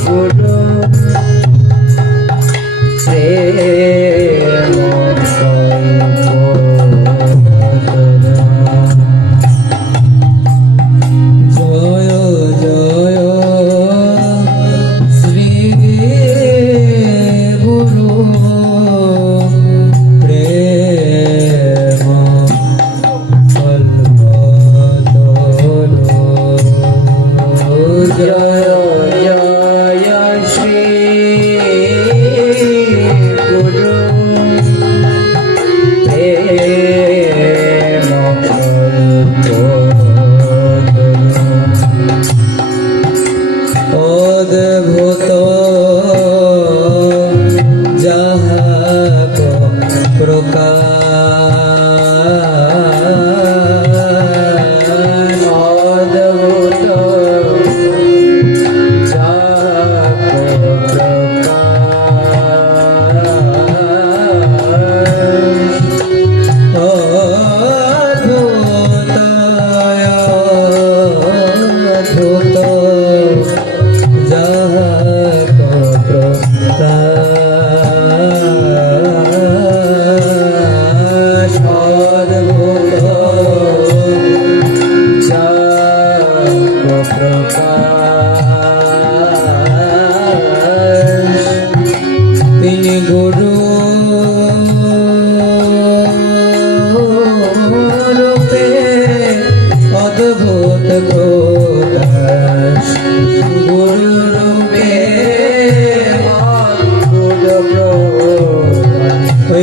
খোলো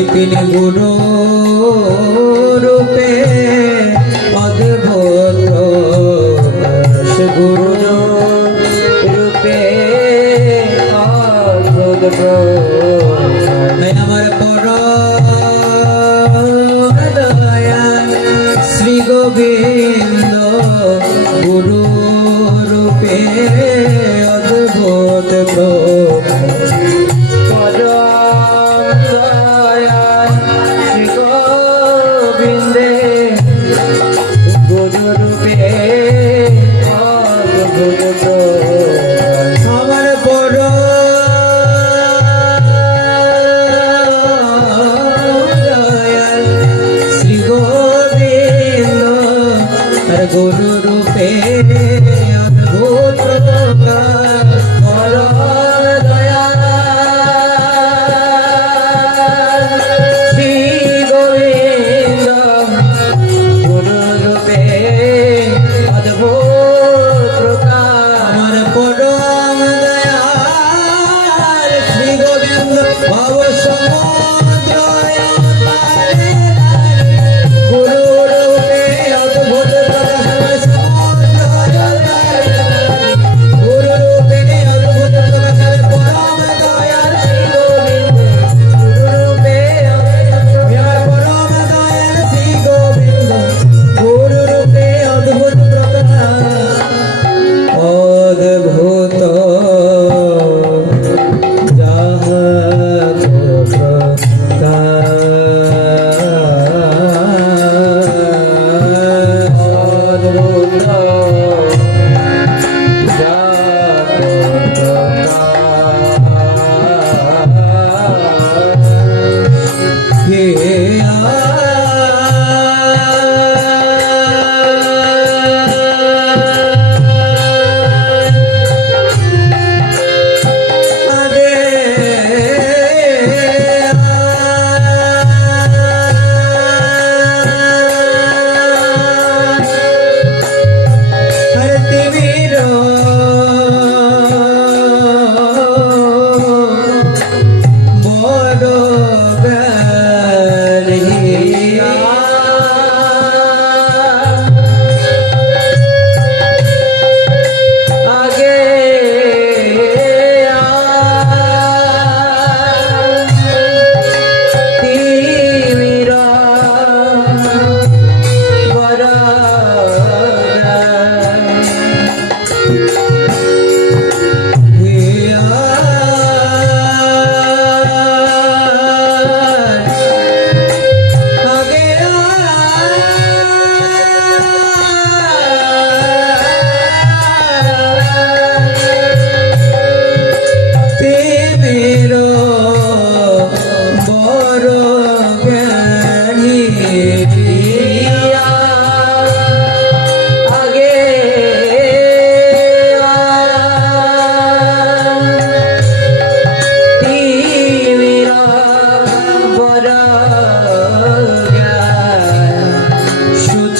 ওই তিনি গুরু রূপে অদ্ভুত গুরু রূপে অদ্ভুত Lord.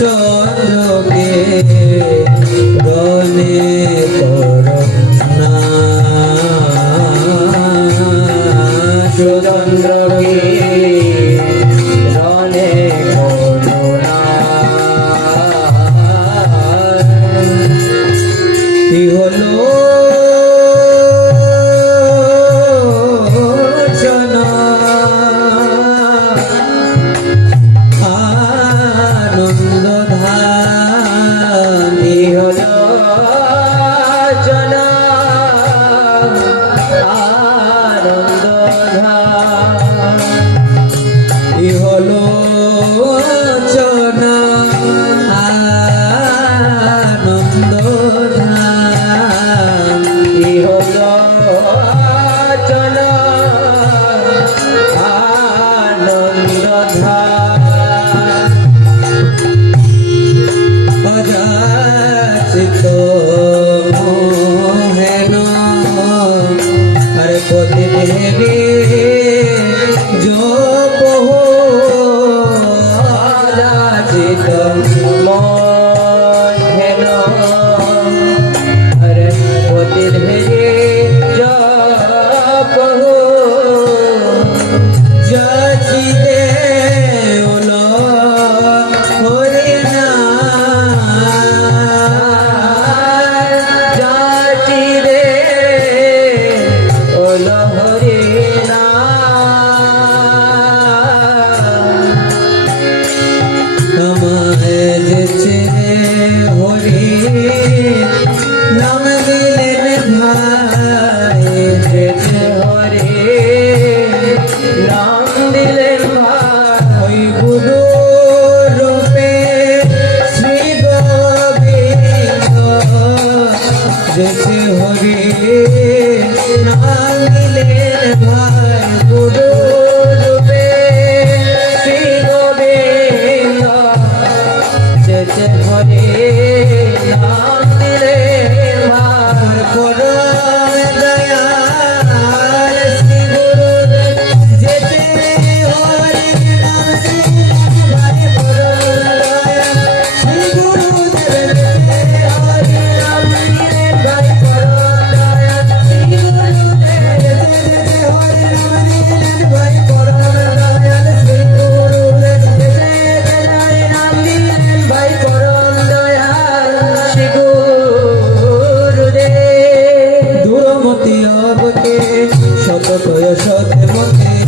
চর রে প্রয়সতে মতে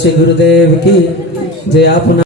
শ্রী গুরুদেব কি? যে আপনার